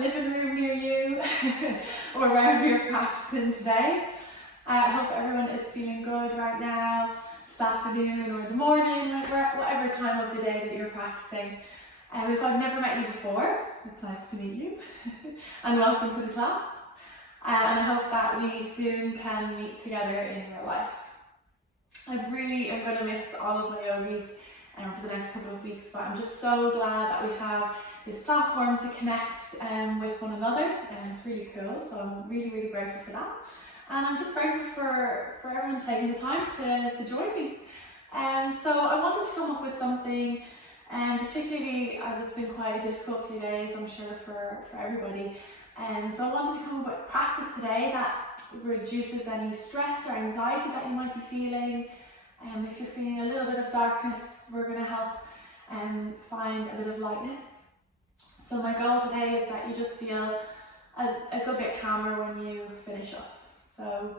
living room near you or wherever you're practicing today. I hope everyone is feeling good right now, this afternoon or the morning, whatever time of the day that you're practicing. If I've never met you before, it's nice to meet you and welcome to the class. And I hope that we soon can meet together in real life. I really am going to miss all of my yogis for the next couple of weeks, but I'm just so glad that we have this platform to connect with one another, and it's really cool, so I'm really grateful for that. And I'm just grateful for everyone taking the time to join me. So I wanted to come up with something, particularly as it's been quite a difficult few days, I'm sure, for everybody. So I wanted to come up with a practice today that reduces any stress or anxiety that you might be feeling. If you're feeling a little bit of darkness, we're going to help find a bit of lightness. So my goal today is that you just feel a good bit calmer when you finish up. So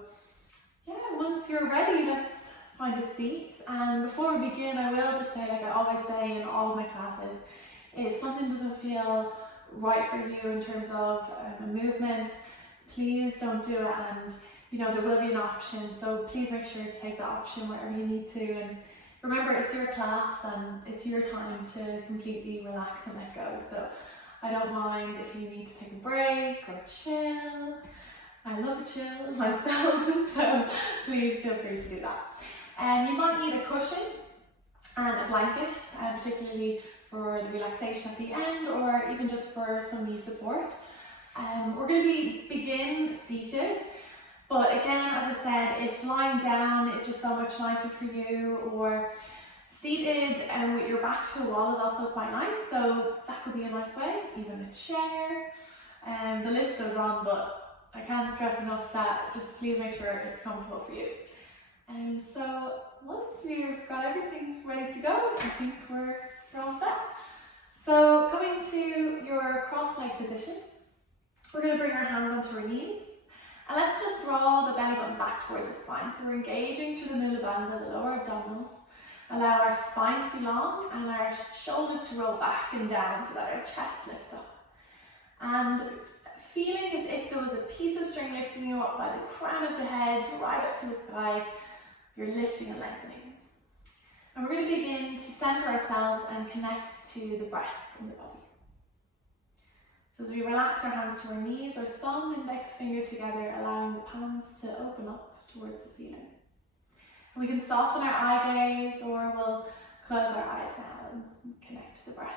yeah, once you're ready, let's find a seat. And before we begin, I will just say, like I always say in all of my classes, if something doesn't feel right for you in terms of a movement, please don't do it. And you know, there will be an option, so please make sure to take the option wherever you need to. And remember, it's your class and it's your time to completely relax and let go. So I don't mind if you need to take a break or chill. I love a chill myself, so please feel free to do that. You might need a cushion and a blanket, particularly for the relaxation at the end, or even just for some knee support. We're going to begin seated. But again, as I said, if lying down is just so much nicer for you, or seated and with your back to a wall is also quite nice, so that could be a nice way, even a chair. The list goes on, but I can't stress enough that just please make sure it's comfortable for you. So once we've got everything ready to go, I think we're all set. So coming to your cross-leg position, we're going to bring our hands onto our knees. And let's just draw the belly button back towards the spine. So we're engaging through the mula bandha, the lower abdominals. Allow our spine to be long and our shoulders to roll back and down so that our chest lifts up. And feeling as if there was a piece of string lifting you up by the crown of the head, right up to the sky, you're lifting and lengthening. And we're going to begin to center ourselves and connect to the breath in the body. So as we relax our hands to our knees, our thumb and index finger together, allowing the palms to open up towards the ceiling. And we can soften our eye gaze, or we'll close our eyes now and connect to the breath.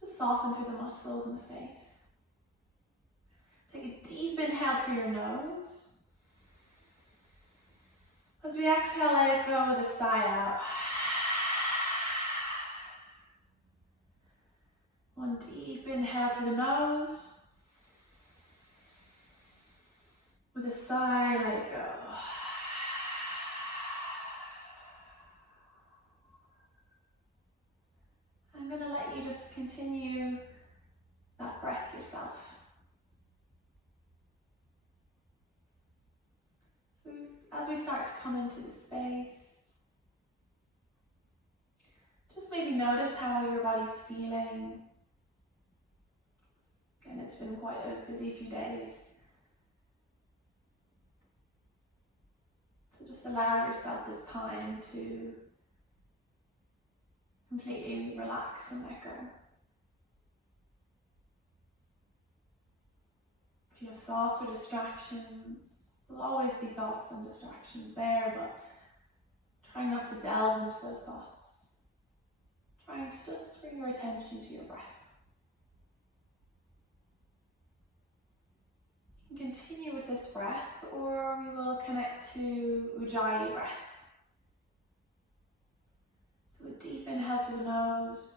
Just soften through the muscles in the face. Take a deep inhale through your nose. As we exhale, let it go with a sigh out. One deep inhale through the nose. With a sigh, let it go. I'm going to let you just continue that breath yourself. So as we start to come into the space, just maybe notice how your body's feeling. And it's been quite a busy few days. So just allow yourself this time to completely relax and let go. If you have thoughts or distractions, there'll always be thoughts and distractions there, but try not to delve into those thoughts. Trying to just bring your attention to your breath. Continue with this breath, or we will connect to Ujjayi breath. So a deep inhale through the nose,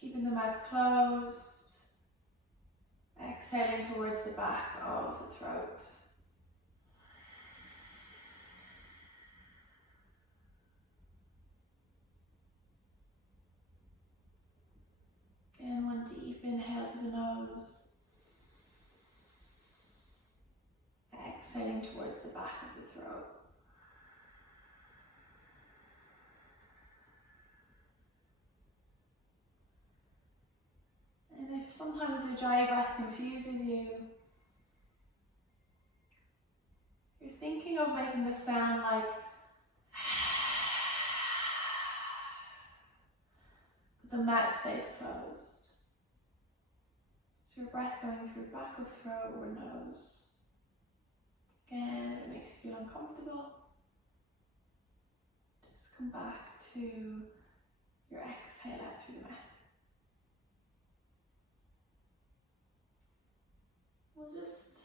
keeping the mouth closed, exhaling towards the back of the throat. Again, one deep inhale through the nose. Exhaling towards the back of the throat. if sometimes your dry breath confuses you, you're thinking of making the sound like the mouth stays closed. So your breath going through back of throat or nose. Again, if it makes you feel uncomfortable, just come back to your exhale out through the mouth. We'll just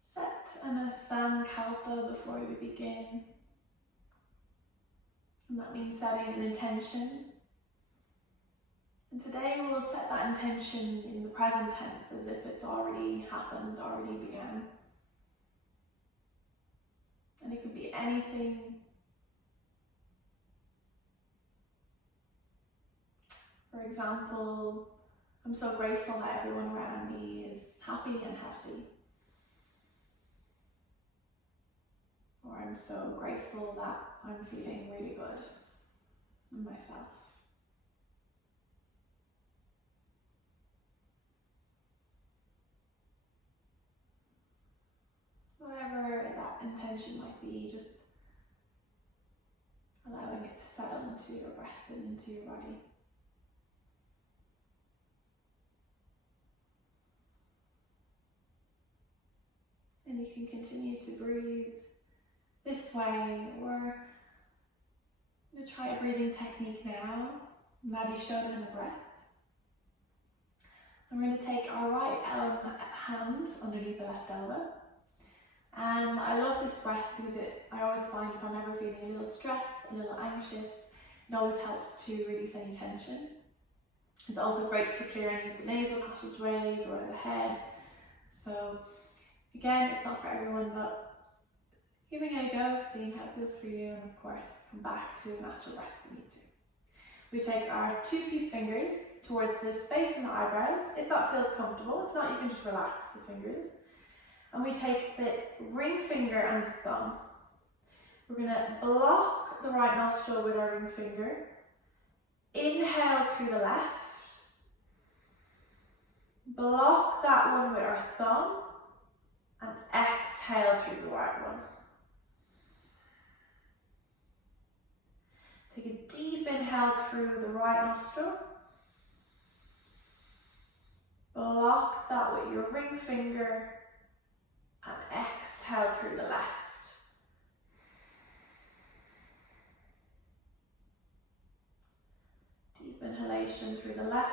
set an sankalpa before we begin. And that means setting an intention. And today we'll set that intention in the present tense as if it's already happened, already began. And it could be anything. For example, I'm so grateful that everyone around me is happy and healthy. Or I'm so grateful that I'm feeling really good in myself. Whatever that intention might be, just allowing it to settle into your breath and into your body. And you can continue to breathe this way, or I'm going to try a breathing technique now, Nadi Shodhana breath. And we're going to take our right hand underneath the left elbow. And I love this breath because I always find if I'm ever feeling a little stressed, a little anxious, it always helps to release any tension. It's also great to clear any of the nasal passageways or the head. So again, it's not for everyone, but giving it a go, seeing how it feels for you, and of course, come back to natural breath if we need to. We take our two peace fingers towards the space in the eyebrows, if that feels comfortable. If not, you can just relax the fingers. And we take the ring finger and the thumb. We're going to block the right nostril with our ring finger. Inhale through the left. Block that one with our thumb. And exhale through the right one. Take a deep inhale through the right nostril. Block that with your ring finger. And exhale through the left. Deep inhalation through the left.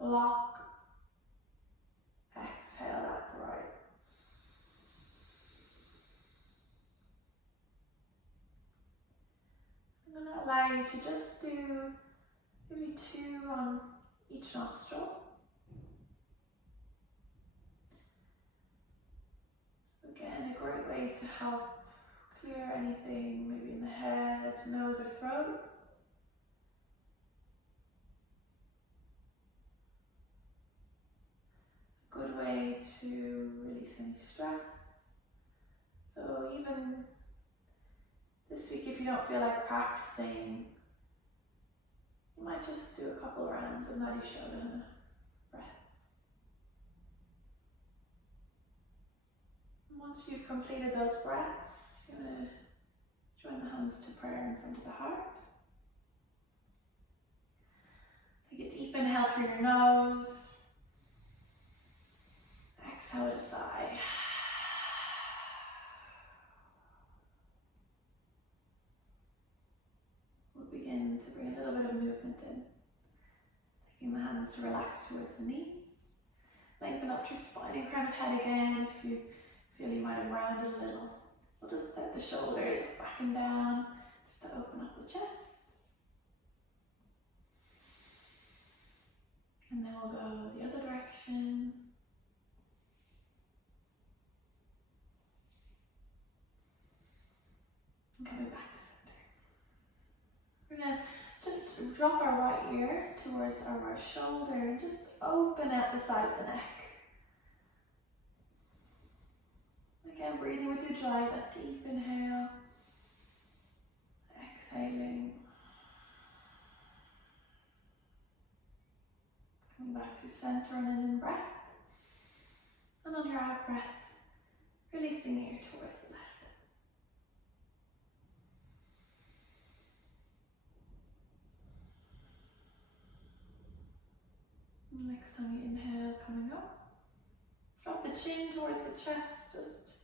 Block. Exhale out the right. I'm going to allow you to just do maybe 2 on each nostril. Again, a great way to help clear anything, maybe in the head, nose or throat. A good way to release any stress. So even this week, if you don't feel like practicing, you might just do a couple rounds of Nadi Shodhana breath. Once you've completed those breaths, you're going to join the hands to prayer in front of the heart. Take a deep inhale through your nose. Exhale with a sigh. We'll begin to bring a little bit of movement in. Taking the hands to relax towards the knees. Lengthen up your spine and crown of head again if you feel you might have rounded a little. We'll just set the shoulders back and down just to open up the chest. And then we'll go the other direction. And coming back to center. We're going to just drop our right ear towards our right shoulder and just open out the side of the neck. Again, breathing with your jaw, that deep inhale, exhaling. center on an in-breath. And on your out-breath, releasing the ear towards the left. Next time you inhale, coming up. Drop the chin towards the chest, just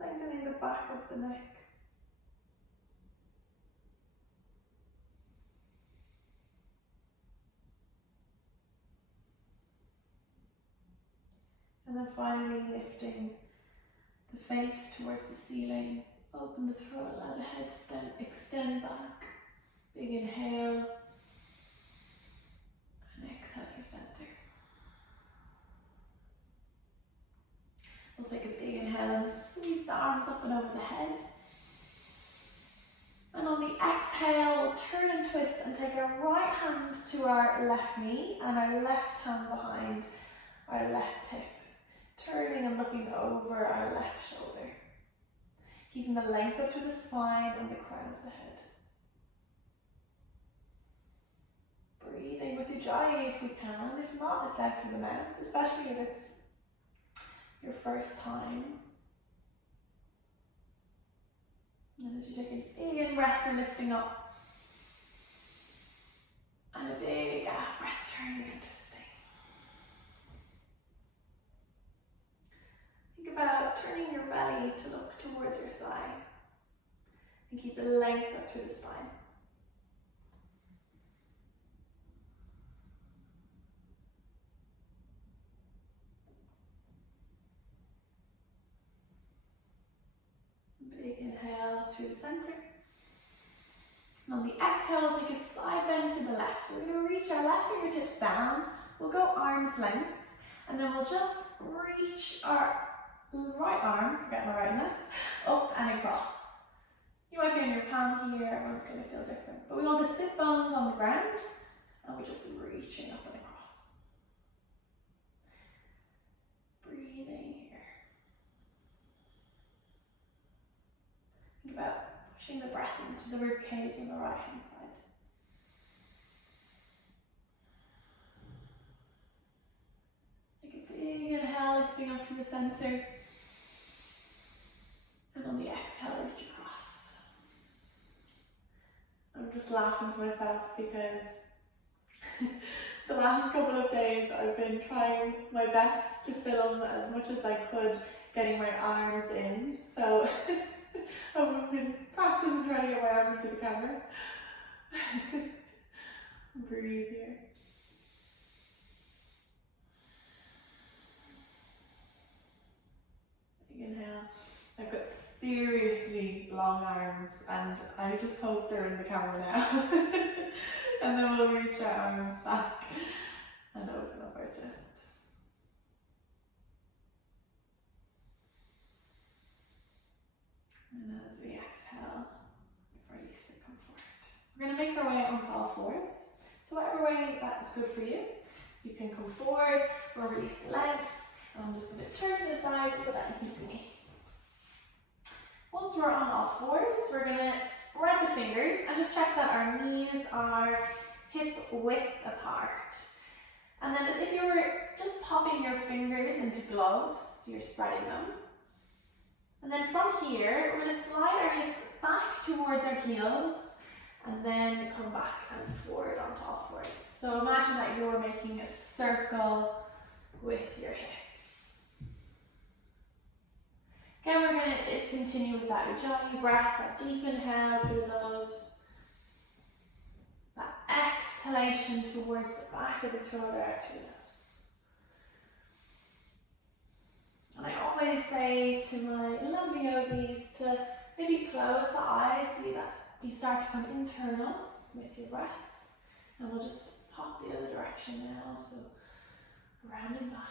lengthening the back of the neck. And then finally lifting the face towards the ceiling. Open the throat, allow the head to extend back. Big inhale. And exhale through center. We'll take a big inhale and sweep the arms up and over the head. And on the exhale, we'll turn and twist and take our right hand to our left knee and our left hand behind our left hip. Turning and looking over our left shoulder. Keeping the length up to the spine and the crown of the head. Breathing with Ujjayi if we can. If not, it's out to the mouth, especially if it's your first time. And as you take an big in breath, you're lifting up. And a big out breath, turning into stay. Think about turning your belly to look towards your thigh. And keep the length up to the spine. Big inhale through the center. And on the exhale, take a side bend to the left. So we're going to reach our left fingertips down. We'll go arm's length. And then we'll just reach our right arm, forget my right index, up and across. You might be on your palm here, everyone's going to feel different. But we want the sit bones on the ground. And we're just reaching up and across. Breathing here. Think about pushing the breath into the rib cage on the right hand side. Take a big inhale, lifting up to the center. And on the exhale, reach across. I'm just laughing to myself because the last couple of days I've been trying my best to film as much as I could, getting my arms in. So I've been practicing trying to get my arms into the camera. Breathe here. Big inhale. I've got seriously long arms and I just hope they're in the camera now. And then we'll reach our arms back and open up our chest. And as we exhale, release and come forward. We're going to make our way onto all fours. So whatever way that is good for you, you can come forward or release the legs. And I'm just going to turn to the side so that you can see me. Once we're on all fours, we're going to spread the fingers and just check that our knees are hip width apart. And then as if you were just popping your fingers into gloves, you're spreading them. And then from here, we're going to slide our hips back towards our heels and then come back and forward onto all fours. So imagine that you're making a circle with your hips. Again, we're going to continue with that Ujjayi breath, that deep inhale through the nose, that exhalation towards the back of the throat or out through the nose. And I always say to my lovely yogis to maybe close the eyes so that you start to come internal with your breath. And we'll just pop the other direction now, so around and back.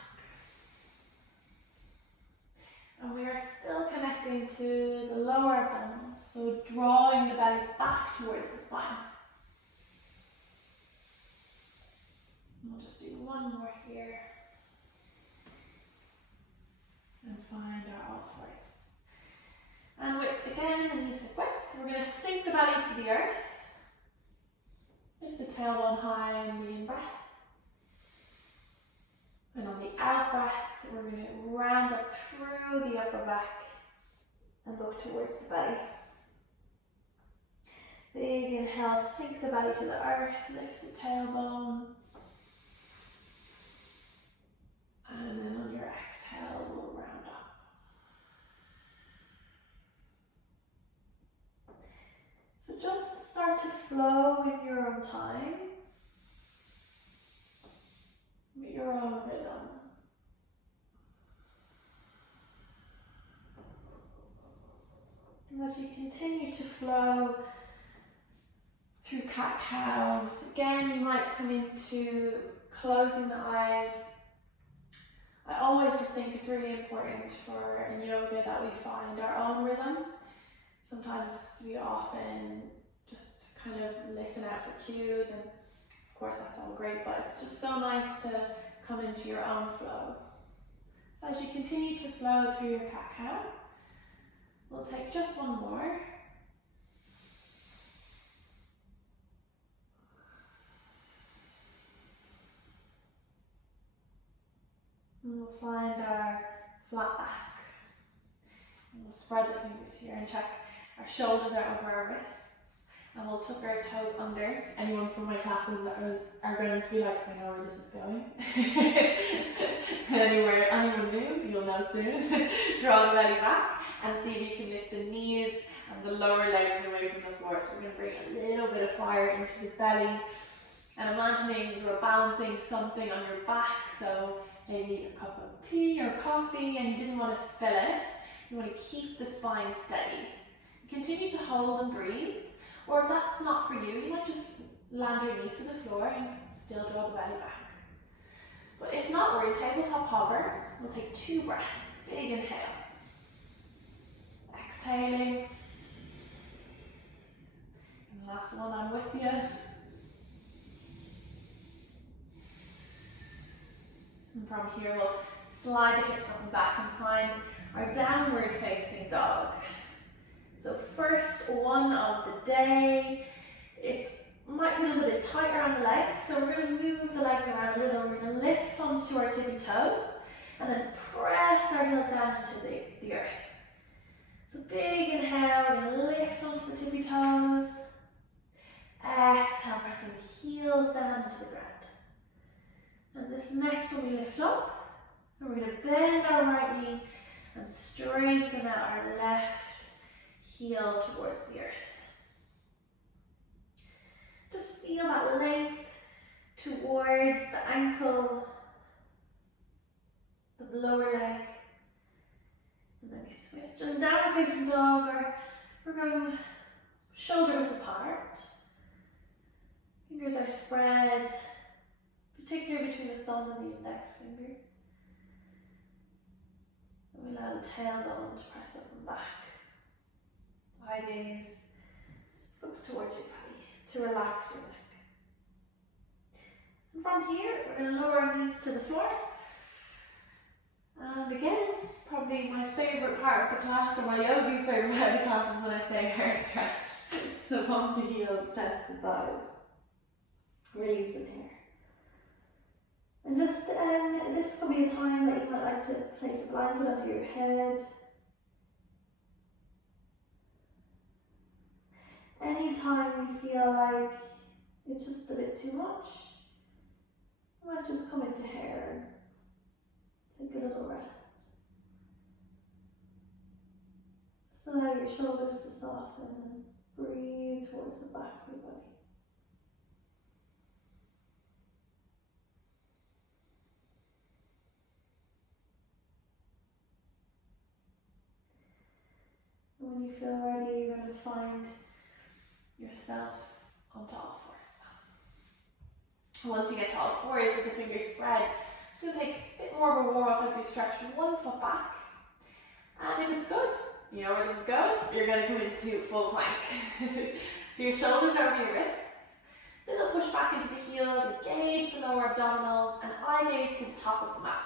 And we are still connecting to the lower abdominals, so drawing the belly back towards the spine. And we'll just do one more here. And find our all fours. And with, again, the knees hip width, we're going to sink the belly to the earth. Lift the tailbone high in the in-breath. And on the out breath, we're going to round up through the upper back and look towards the belly. Big inhale, sink the belly to the earth, lift the tailbone. And then on your exhale, we'll round up. So just start to flow in your own time, with your own rhythm. And as you continue to flow through cat-cow, again you might come into closing the eyes. I always just think it's really important for in yoga that we find our own rhythm. Sometimes we often just kind of listen out for cues, and of course that's all great, but it's just so nice to come into your own flow. So as you continue to flow through your cat-cow, we'll take just one more. And we'll find our flat back. And we'll spread the fingers here and check our shoulders are over our wrists. And we'll tuck our toes under. Anyone from my classes are going to be like, I know where this is going. Anyone new, you'll know soon. Draw the belly back and see if you can lift the knees and the lower legs away from the floor. So we're going to bring a little bit of fire into the belly. And imagining you're balancing something on your back. So maybe a cup of tea or coffee and you didn't want to spill it. You want to keep the spine steady. Continue to hold and breathe. Or if that's not for you, you might just land your knees to the floor and still draw the belly back. But if not, we're in tabletop hover. We'll take 2 breaths. Big inhale. Exhaling. And last one, I'm with you. And from here, we'll slide the hips up and back and find our downward facing dog. So first one of the day, it might feel a little bit tight around the legs, so we're going to move the legs around a little. We're going to lift onto our tippy toes and then press our heels down into the earth. So big inhale, we're going to lift onto the tippy toes. Exhale, pressing the heels down into the ground. And this next one we lift up, and we're going to bend our right knee and straighten out our left heel towards the earth. Just feel that length towards the ankle, the lower leg, and then we switch. And downward facing dog, we're going shoulder width apart. Fingers are spread, particularly between the thumb and the index finger. And we allow the tailbone to press up and back. Eye gaze looks towards your body to relax your neck. And from here, we're going to lower our knees to the floor. And again, probably my favourite part of the class, or my yogi's favourite part of the class, is when I say hair stretch. So bum to heels, chest to thighs. Release in here. And just, this could be a time that you might like to place a blanket under your head. Anytime you feel like it's just a bit too much, you might just come into hair and take a little rest. Just allow your shoulders to soften and breathe towards the back of your body. And when you feel ready, you're going to find yourself onto all fours. Once you get to all fours with the fingers spread, just going to take a bit more of a warm up as we stretch one foot back. And if it's good, you know where this is going, you're going to come into full plank. So your shoulders are over your wrists, little push back into the heels, engage the lower abdominals, and eye gaze to the top of the mat.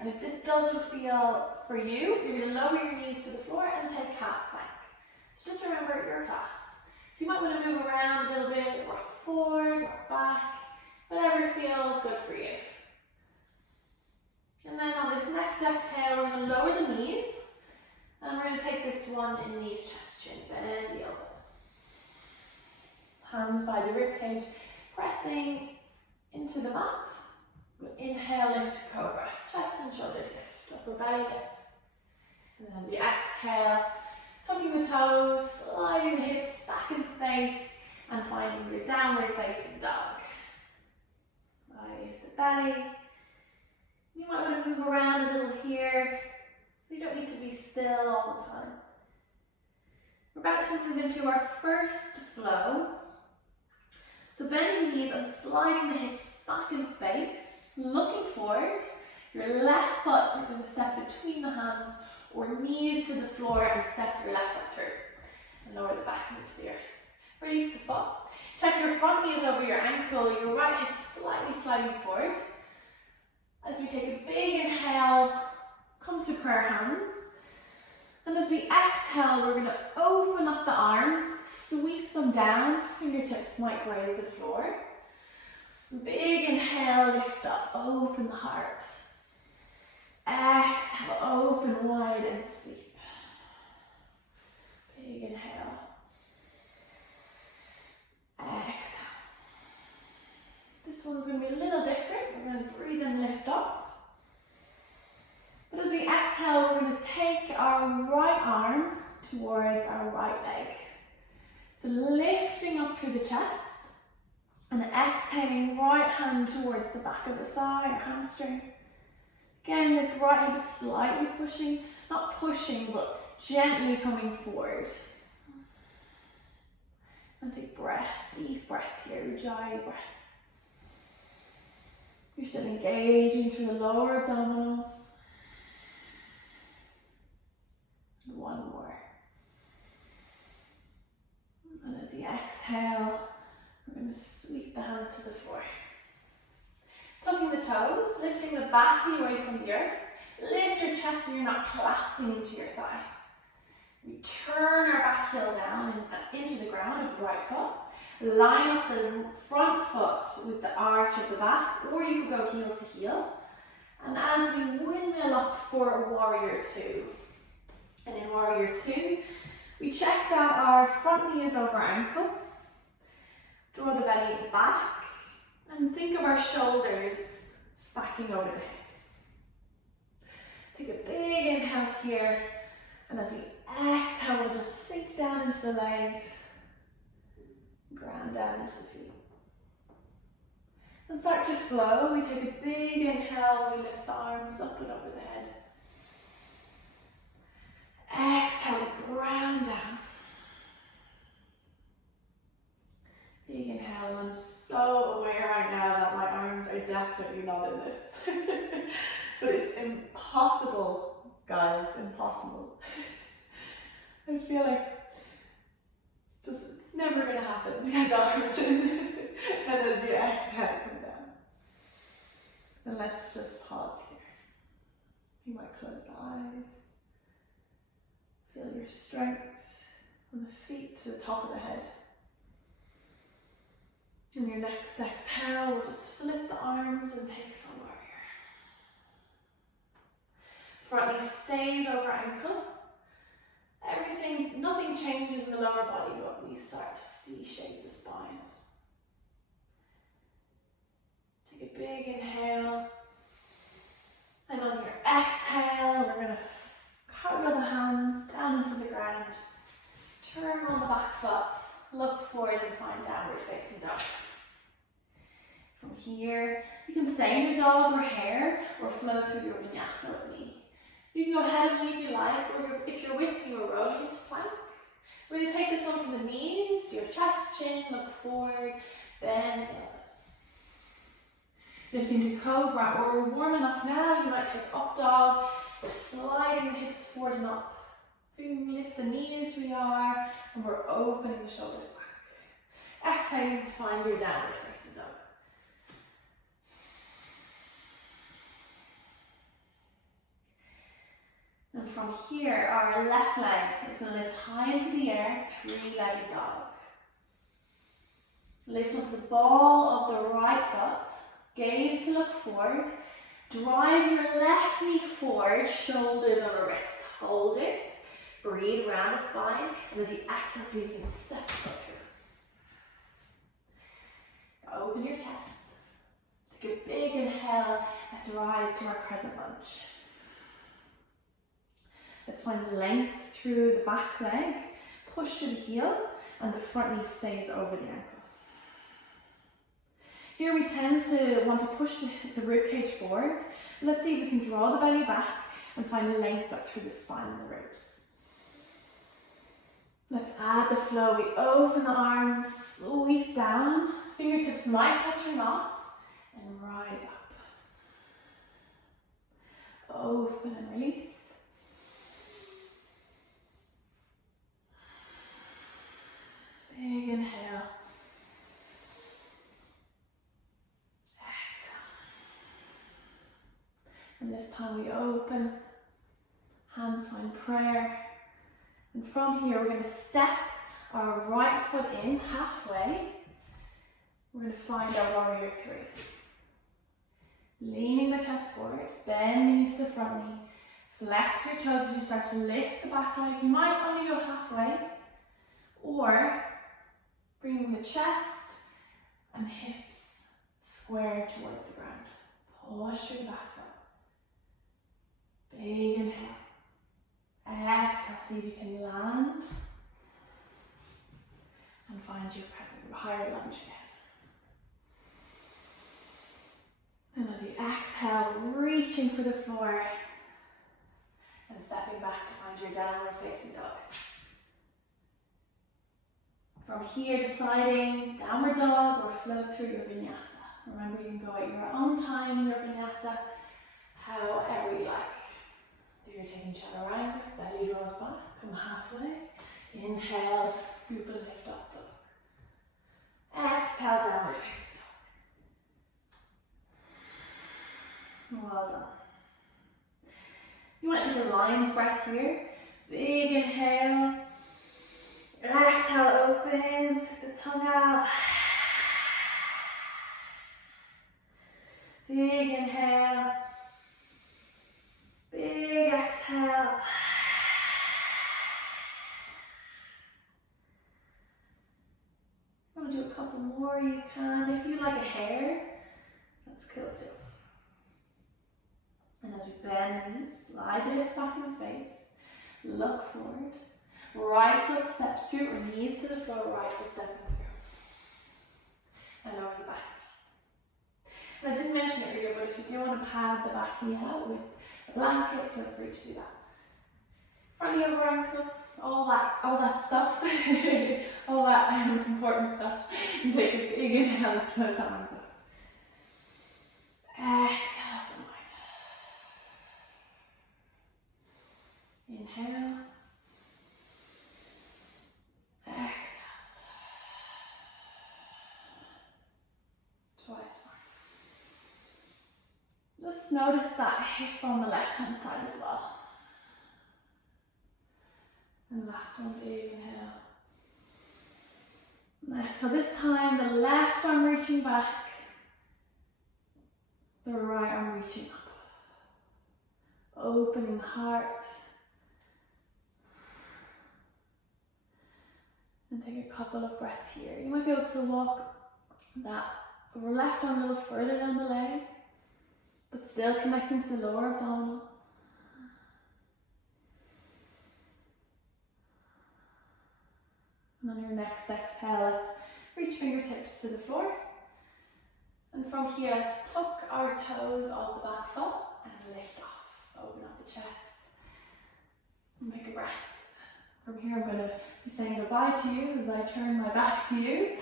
And if this doesn't feel for you, you're going to lower your knees to the floor and take half plank. So just remember your class. So you might want to move around a little bit, rock forward, rock back, whatever feels good for you. And then on this next exhale, we're going to lower the knees. And we're going to take this one in knees, chest, chin, bend the elbows. Hands by the ribcage, pressing into the mat. Inhale, lift to cobra. Chest and shoulders lift, upper belly lifts. And then as you exhale, tucking the toes, sliding the hips back in space, and finding your downward facing dog. Eyes to belly. You might want to move around a little here, so you don't need to be still all the time. We're about to move into our first flow. So bending the knees and sliding the hips back in space, looking forward. Your left foot is going to step between the hands or knees to the floor and step your left foot through. And lower the back into the earth. Release the foot. Check your front knee is over your ankle, your right hip slightly sliding forward. As we take a big inhale, come to prayer hands. And as we exhale, we're going to open up the arms, sweep them down, fingertips might graze the floor. Big inhale, lift up, open the heart. Exhale, open wide and sweep. Big inhale. Exhale. This one's going to be a little different. We're going to breathe and lift up. But as we exhale, we're going to take our right arm towards our right leg. So lifting up through the chest and exhaling, right hand towards the back of the thigh or hamstring. Again, this right hip is slightly pushing, not pushing, but gently coming forward. And take breath, deep breaths here, Ujjayi breath. You're still engaging through the lower abdominals. One more. And as you exhale, we're going to sweep the hands to the floor. Tucking the toes, lifting the back knee away from the earth. Lift your chest so you're not collapsing into your thigh. We turn our back heel down and into the ground with the right foot. Line up the front foot with the arch of the back, or you could go heel to heel. And as we windmill up for a warrior two. And in warrior two, we check that our front knee is over ankle. Draw the belly back. And think of our shoulders stacking over the hips. Take a big inhale here. And as we exhale, we'll just sink down into the legs. Ground down into the feet. And start to flow. We take a big inhale. We lift the arms up and over the head. Exhale, ground down. Big inhale. I'm so aware right now that my arms are definitely not in this. But it's impossible, guys, impossible. I feel like it's never going to happen to get the arms in. And as you exhale, come down. And let's just pause here. You might close the eyes. Feel your strength from the feet to the top of the head. In your next exhale, we'll just flip the arms and take some warrior. Front knee stays over ankle. Nothing changes in the lower body, but we start to C-shape the spine. Take a big inhale. And on your exhale, we're going to cartwheel the hands down into the ground. Turn on the back foot. Look forward and find downward facing dog. From here, you can stay in your dog or hare or flow through your vinyasa with me. You can go ahead of me if you like, or if you're with me, we're rolling into plank. We're going to take this one from the knees, your chest, chin, look forward, bend the elbows. Lifting to cobra, or we're warm enough now, you might take up dog. We're sliding the hips forward and up. Lift the knees, we are, and we're opening the shoulders back. Exhaling to find your downward facing dog. And from here, our left leg is going to lift high into the air, three-legged dog. Lift onto the ball of the right foot, gaze to look forward, Drive your left knee forward, shoulders over wrists. Hold it. Breathe around the spine. And as you exhale, so you can step the foot through. Open your chest. Take a big inhale. Let's rise to our crescent lunge. Let's find length through the back leg. Push to the heel and the front knee stays over the ankle. Here we tend to want to push the rib cage forward. Let's see if we can draw the belly back and find length up through the spine and the ribs. Let's add the flow. We open the arms, sweep down. Fingertips might touch or not, and rise up. Open and release. Big inhale. And this time we open, hands find prayer. And from here we're going to step our right foot in halfway. We're going to find our warrior three. Leaning the chest forward, bending into the front knee. Flex your toes as you start to lift the back leg. You might only go halfway. Or bringing the chest and hips square towards the ground. Push through the back foot. Big inhale. Exhale, see if you can land. And find your present higher lunge again. And as you exhale, reaching for the floor. And stepping back to find your downward facing dog. From here, deciding downward dog or float through your vinyasa. Remember, you can go at your own time in your vinyasa, however you like. If you're taking chaturanga, belly draws back, come halfway. Inhale, scoop and lift up dog. Exhale, downward facing dog. Well done. You want to take a lion's breath here. Big inhale. Exhale, opens, take the tongue out. Big inhale. Big exhale. You want to do a couple more, you can. If you like a hair, that's cool too. And as we bend the knees, slide the hips back in space. Look forward. Right foot steps through, or knees to the floor, right foot stepping through. And over the back knee. And I didn't mention it earlier, but if you do want to pad the back knee out with a blanket, feel free to do that. Front knee over ankle, all that stuff, all that important stuff. And take a big inhale, let's float the arms up. Exhale, open wide. Inhale. Exhale. Twice more. Just notice that hip on the left hand side as well. And last one, big inhale. Next, so this time the left arm reaching back, the right arm reaching up. Opening the heart. And take a couple of breaths here. You might be able to walk that left arm a little further down the leg, but still connecting to the lower abdominal. And on your next exhale, let's reach fingertips to the floor. And from here, let's tuck our toes off the back foot and lift off. Open up the chest. And make a breath. From here, I'm going to be saying goodbye to you as I turn my back to you.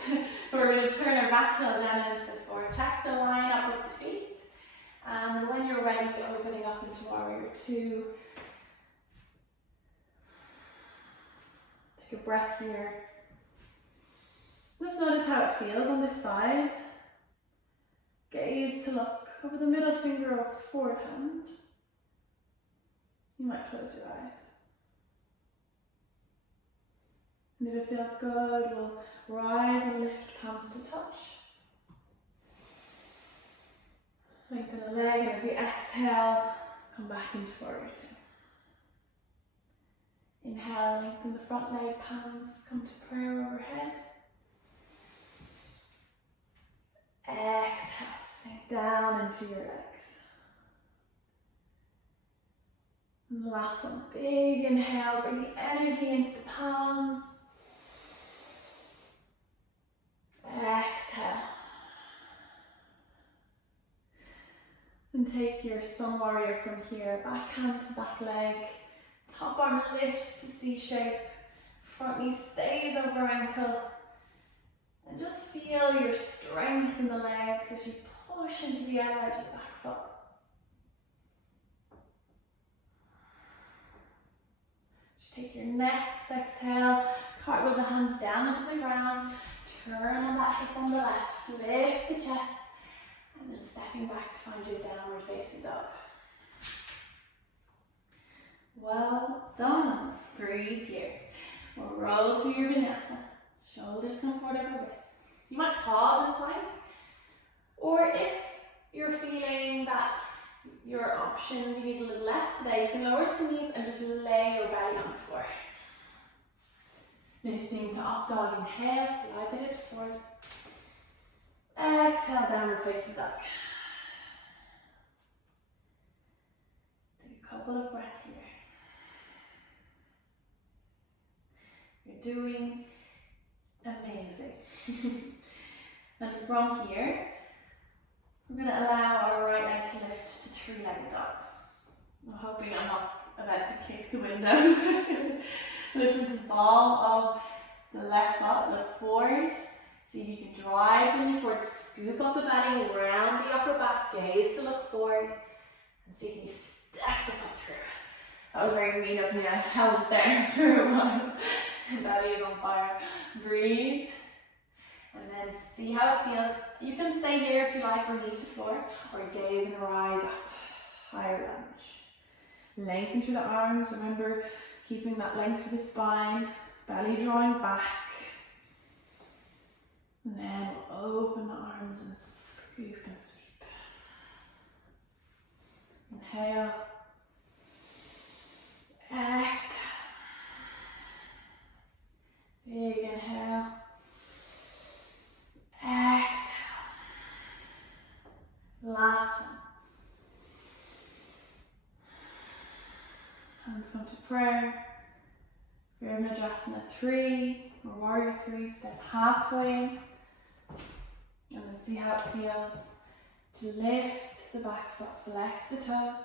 We're going to turn our back heel down into the floor. Check the line up with the feet. And when you're ready, opening up into warrior two. Take a breath here. Just notice how it feels on this side. Gaze to look over the middle finger of the forward hand. You might close your eyes. And if it feels good, we'll rise and lift palms to touch. Lengthen the leg and as you exhale, come back into warrior two. Inhale, lengthen the front leg, palms come to prayer overhead. Exhale, sink down into your legs. And the last one, big inhale, bring the energy into the palms. Exhale. And take your sun warrior from here, back hand to back leg. Top arm lifts to C shape, front knee stays over ankle, and just feel your strength in the legs as you push into the outer edge of the back foot. Just take your next exhale, cartwheel the hands down into the ground, turn on that hip on the left, lift the chest, and then stepping back to find your downward facing dog. Well done. Breathe here. We'll roll through your vinyasa. Shoulders come forward over wrists. You might pause in plank, or if you're feeling that your options, you need a little less today, you can lower to the knees and just lay your belly on the floor. Lifting to up dog, inhale, slide the hips forward. Exhale, downward facing dog. Take a couple of breaths here. You're doing amazing. And from here, we're going to allow our right leg to lift to three-legged dog. I'm hoping I'm not about to kick the window. Lift into the ball of the left foot, look forward. See if you can drive the knee forward, scoop up the belly, round the upper back, gaze to look forward, and see if you stack the foot through. That was very mean of me, I held it there for a while. The belly is on fire. Breathe, and then see how it feels. You can stay here if you like, or knee to floor, or gaze and rise up. Higher lunge. Lengthen through the arms, remember keeping that length through the spine, belly drawing back. And then we'll open the arms and scoop and sweep. Inhale. Exhale. Big inhale. Exhale. Last one. Hands come to prayer. Virabhadrasana 3 or warrior 3. Step halfway in. And then see how it feels to lift the back foot, flex the toes,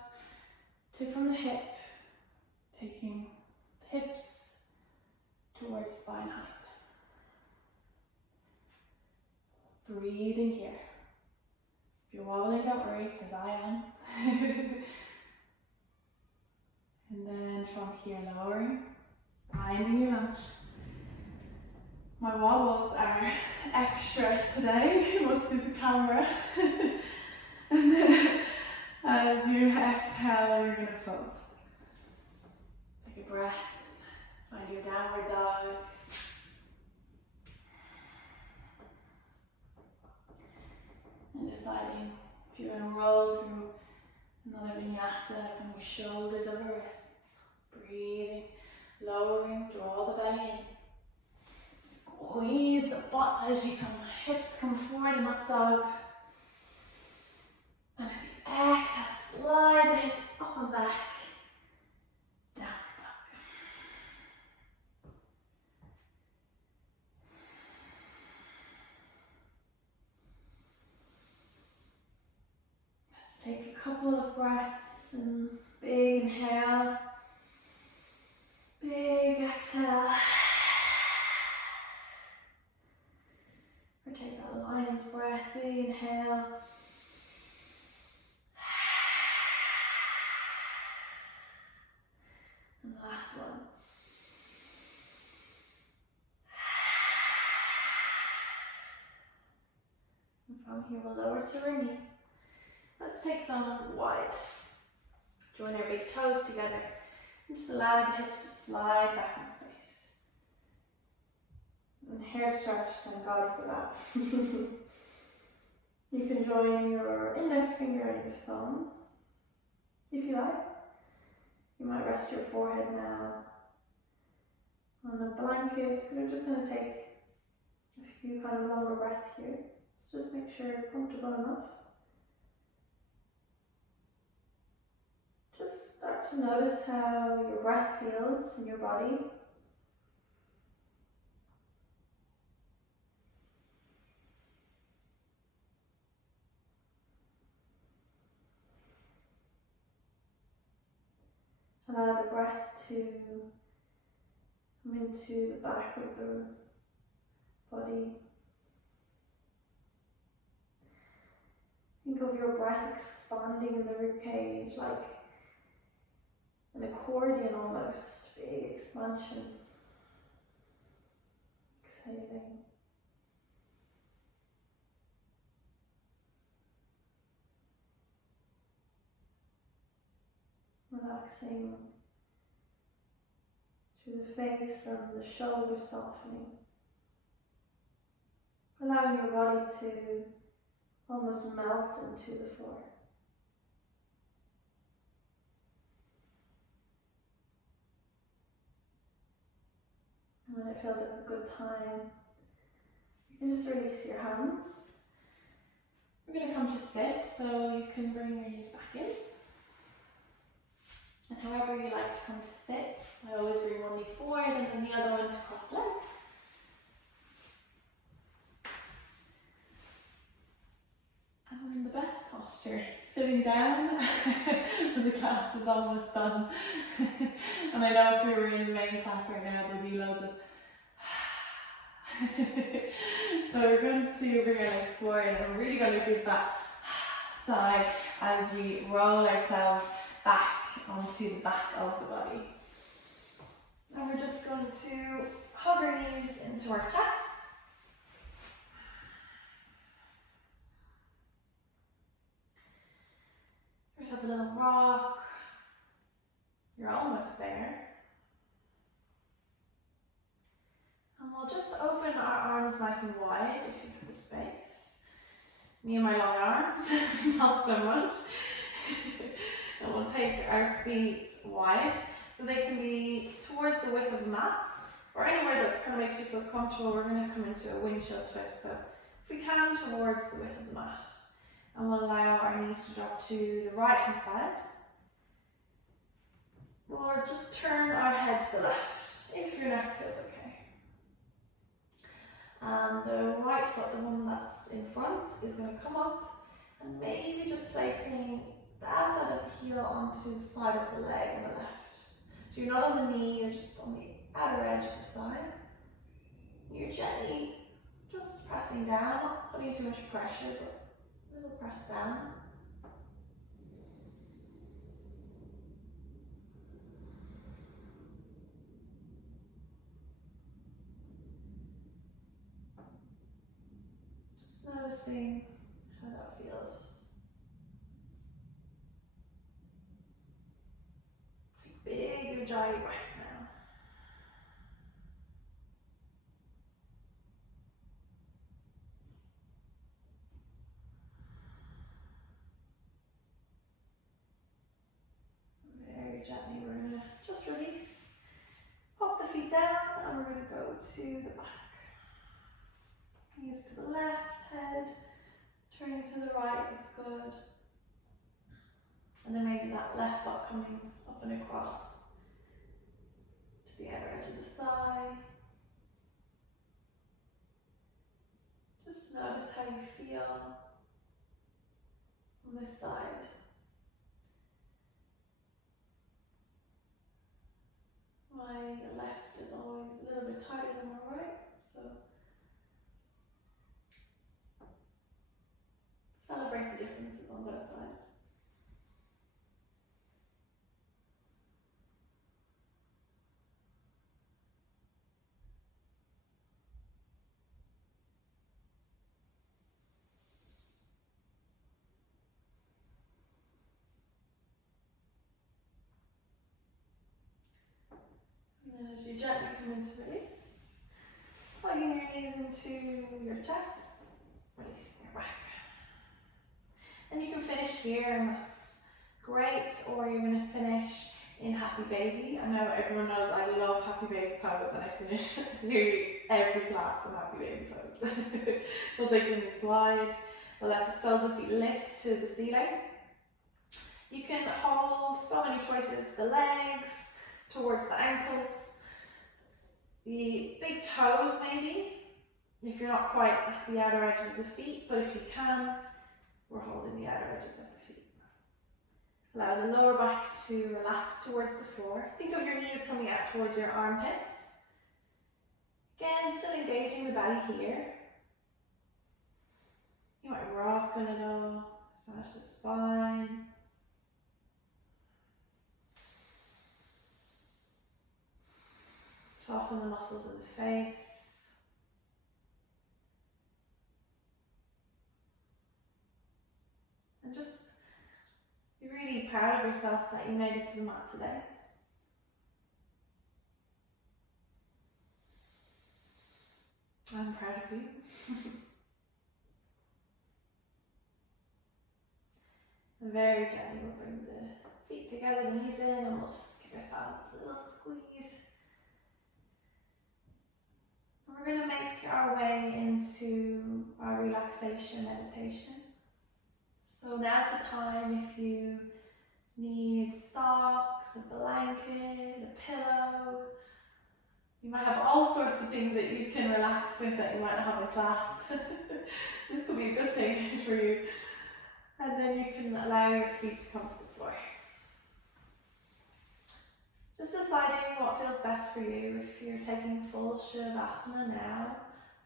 tip from the hip, taking the hips towards spine height. Breathing here. If you're wobbling, don't worry, because I am. And then from here, lowering, finding your lunge. My wobbles are extra today, it must be the camera. And then as you exhale, you're going to fold. Take a breath, find your downward dog. And deciding if you're going to roll through another vinyasa from your shoulders over wrists. Breathing, lowering, draw the belly in. Squeeze the butt as you come, hips come forward and up dog. And as you exhale, slide the hips up and back. Downward dog. Let's take a couple of breaths and big inhale. Big exhale. Or take that lion's breath, big inhale. And last one. And from here we'll lower to our knees. Let's take them wide. Join our big toes together. And just allow the hips to slide back in space. And hair stretch, thank God for that. You can join your index finger and your thumb If you like, you might rest your forehead now on a blanket. We're just going to take a few kind of longer breaths here. So just make sure you're comfortable enough. Just start to notice how your breath feels in your body. Allow the breath to come into the back of the body. Think of your breath expanding in the ribcage like an accordion almost, big expansion. Exhaling. Relaxing through the face and the shoulders softening. Allowing your body to almost melt into the floor. And when it feels like a good time, you can just release your hands. We're going to come to sit, so you can bring your knees back in. And however you like to come to sit, I always bring one knee forward and then the other one to cross leg. And we're in the best posture, sitting down when the class is almost done. And I know if we were in the main class right now, there'll be loads of so we're going to bring our legs forward and we're really going to give that sigh as we roll ourselves back onto the back of the body. And we're just going to hug our knees into our chest. Just have a little rock. You're almost there. And we'll just open our arms nice and wide if you have the space. Me and my long arms, not so much. And we'll take our feet wide so they can be towards the width of the mat or anywhere that's kind of makes you feel comfortable. We're going to come into a windshield twist, so if we can, towards the width of the mat. And we'll allow our knees to drop to the right hand side. Or just turn our head to the left if your neck feels okay. And the right foot, the one that's in front, is going to come up and maybe just placing the outside of the heel onto the side of the leg on the left. So you're not on the knee, you're just on the outer edge of the thigh. You're gently just pressing down, not putting too much pressure, but a little press down. Just noticing how that feels. Take big ujjayi breaths now. Very gently, we're going to just release. Pop the feet down and we're going to go to the back. Knees to the left, head turning to the right, that's good. And then maybe that left foot coming up and across to the outer edge of the thigh. Just notice how you feel on this side. My left is always a little bit tighter than my right, so celebrate the differences on both sides. And then as you gently come into release, plugging your knees into your chest, releasing your back. And you can finish here, and that's great, or you're going to finish in happy baby. I know everyone knows I love happy baby pose, and I finish nearly every class in happy baby pose. We'll take the knees wide, we'll let the soles of feet lift to the ceiling. You can hold so many choices, the legs towards the ankles, the big toes maybe, if you're not quite at the outer edges of the feet, but if you can, we're holding the outer edges of the feet. Allow the lower back to relax towards the floor. Think of your knees coming out towards your armpits. Again, still engaging the belly here. You might rock a little, massage the spine. Soften the muscles of the face. And just be really proud of yourself that you made it to the mat today. I'm proud of you. And very gently we'll bring the feet together, the knees in, and we'll just give ourselves a little squeeze. And we're going to make our way into our relaxation meditation. So now's the time if you need socks, a blanket, a pillow. You might have all sorts of things that you can relax with that you might not have in class. This could be a good thing for you. And then you can allow your feet to come to the floor. Just deciding what feels best for you. If you're taking full Savasana now,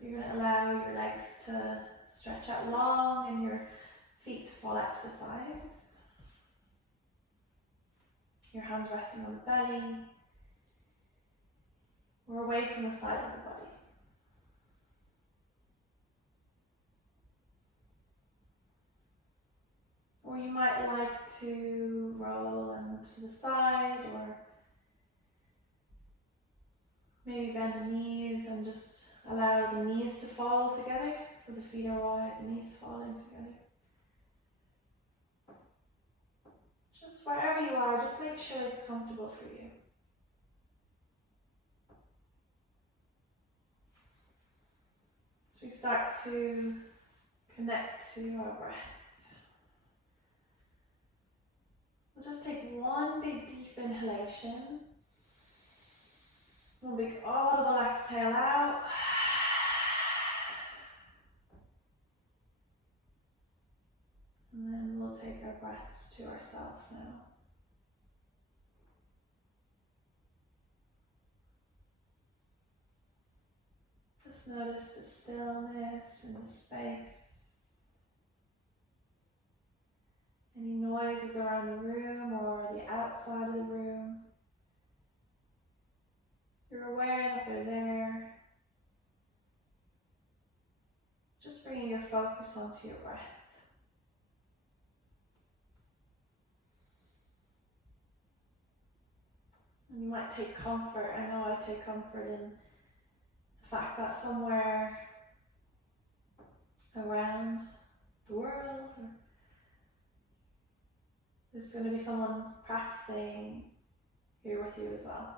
you're going to allow your legs to stretch out long and your feet to fall out to the sides. Your hands resting on the belly, or away from the sides of the body. Or you might like to roll and to the side, or maybe bend the knees and just allow the knees to fall together, so the feet are wide, the knees falling together. Just wherever you are, just make sure it's comfortable for you. So we start to connect to our breath. We'll just take one big deep inhalation, one big audible exhale out. And then we'll take our breaths to ourselves now. Just notice the stillness and the space. Any noises around the room or the outside of the room. You're aware that they're there. Just bringing your focus onto your breath. And you might take comfort, I know I take comfort in the fact that somewhere around the world, there's going to be someone practicing here with you as well.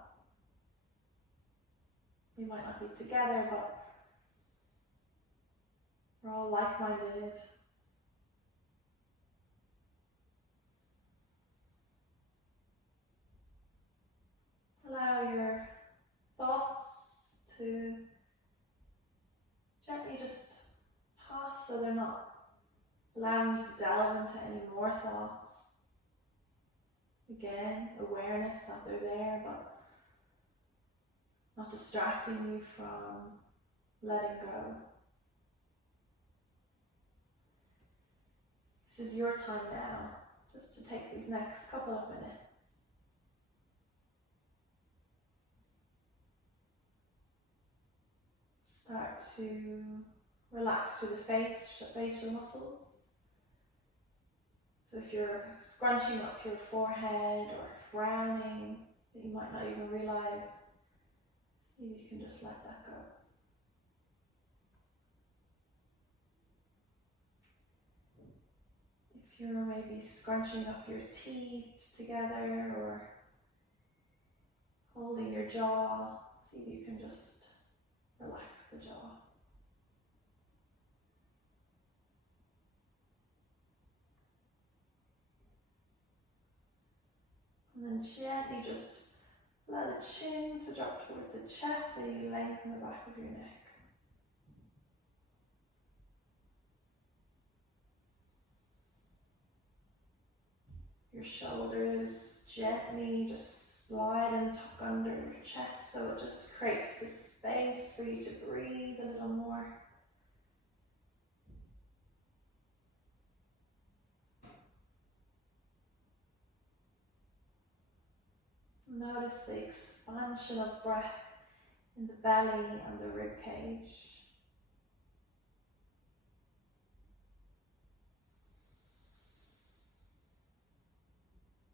We might not be together, but we're all like-minded. Allow your thoughts to gently just pass, so they're not allowing you to delve into any more thoughts. Again, awareness that they're there, but not distracting you from letting go. This is your time now, just to take these next couple of minutes. Start to relax through the facial muscles. So if you're scrunching up your forehead or frowning that you might not even realize, see if you can just let that go. If you're maybe scrunching up your teeth together or holding your jaw, see if you can just relax the jaw. And then gently just allow the chin to drop towards the chest so you lengthen the back of your neck. Your shoulders gently just slide and tuck under your chest so it just creates the space for you to breathe a little more. Notice the expansion of breath in the belly and the rib cage.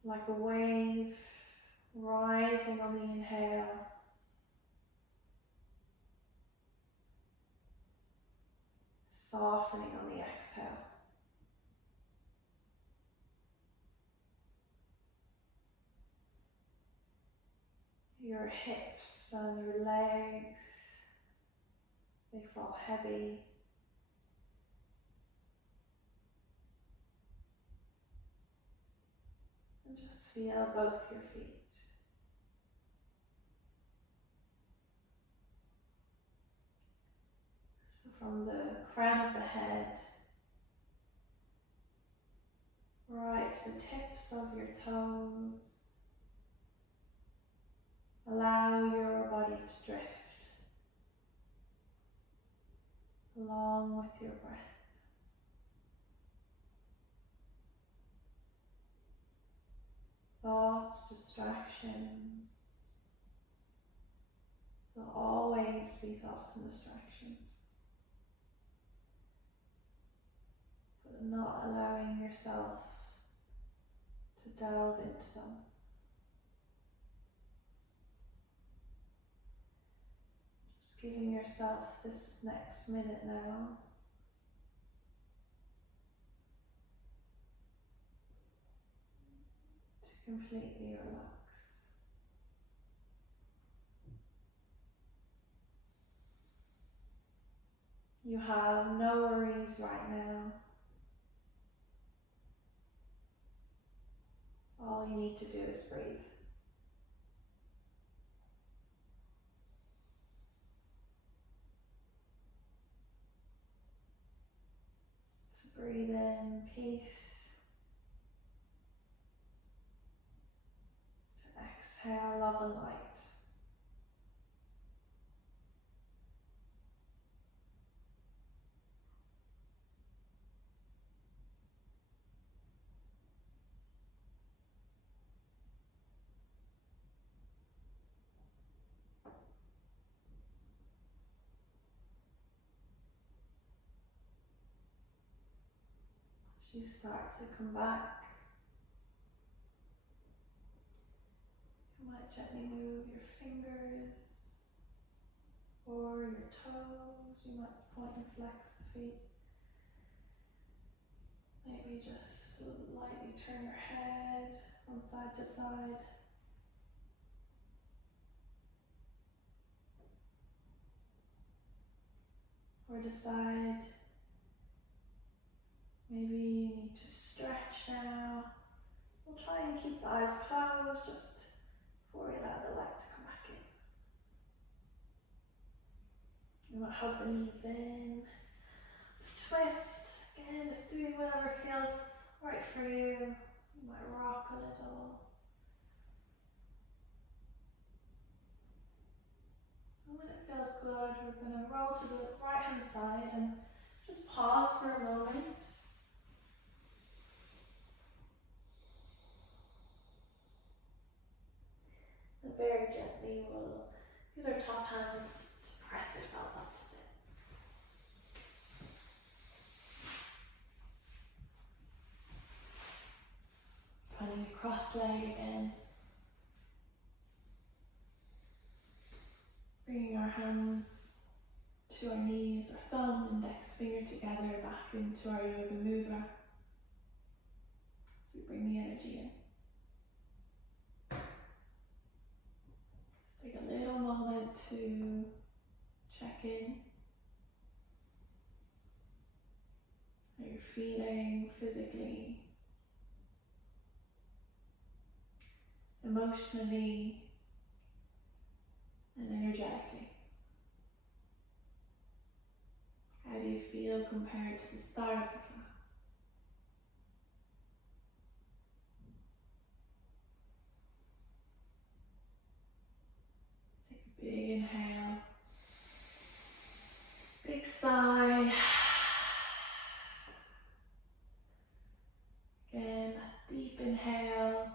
Like a wave rising on the inhale, softening on the exhale. Your hips and your legs, they fall heavy. And just feel both your feet. So from the crown of the head, right to the tips of your toes, allow your body to drift along with your breath. Thoughts, distractions, there'll always be thoughts and distractions, but not allowing yourself to delve into them. Just giving yourself this next minute now to completely relax. You have no worries right now. All you need to do is breathe. So breathe in peace. To exhale love and light. As you start to come back, you might gently move your fingers or your toes. You might point and flex the feet. Maybe just lightly turn your head from side to side. Or decide maybe you need to stretch now. We'll try and keep the eyes closed just before we allow the light to come back in. You might hug the knees in, twist, again just doing whatever feels right for you. You might rock a little. And when it feels good, we're going to roll to the right hand side and just pause for a moment. And very gently we'll use our top hands to press ourselves up to sit. Finding a cross leg again. Bringing our hands to our knees, our thumb, index finger together back into our yoga mudra. energy in. Just take a little moment to check in. How you're feeling physically, emotionally, and energetically. How do you feel compared to the start of the class? Take a big inhale, big sigh. Again, that deep inhale,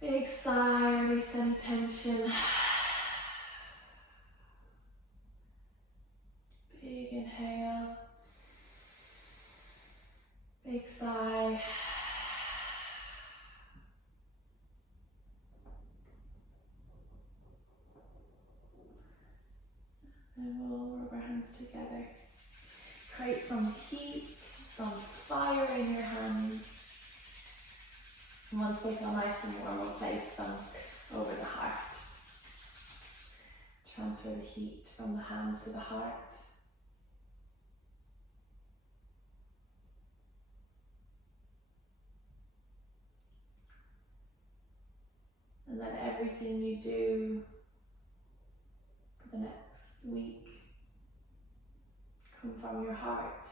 big sigh, release any tension. Big inhale, big sigh. And we'll rub our hands together. Create some heat, some fire in your hands. And once they feel nice and warm, we'll place them over the heart. Transfer the heat from the hands to the heart. And let everything you do for the next week come from your heart.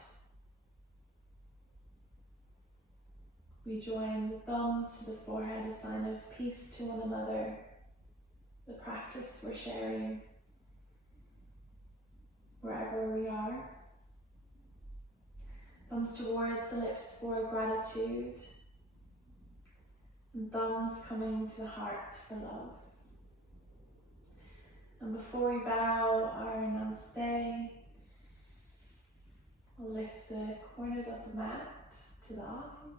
We join the thumbs to the forehead, a sign of peace to one another, the practice we're sharing wherever we are. Thumbs towards the lips for gratitude, and thumbs coming to the heart for love. And before we bow our namaste, we'll lift the corners of the mat to the eyes,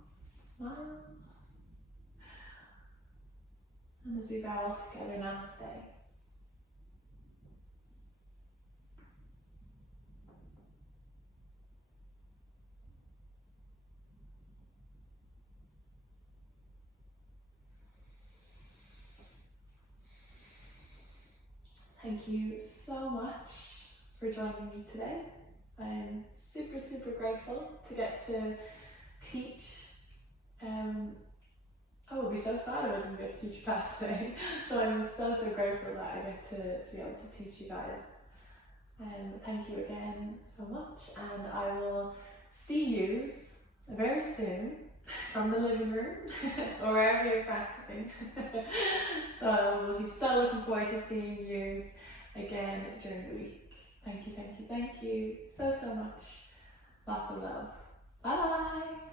smile. And as we bow all together, namaste. Thank you so much for joining me today. I'm super, super grateful to get to teach. I would be so sad if I didn't get to teach a class today. So I'm so, so grateful that I get to be able to teach you guys. Thank you again so much, and I will see you very soon from the living room or wherever you're practicing. So we'll be so looking forward to seeing you again during the week. Thank you, thank you, thank you so, so much. Lots of love. Bye.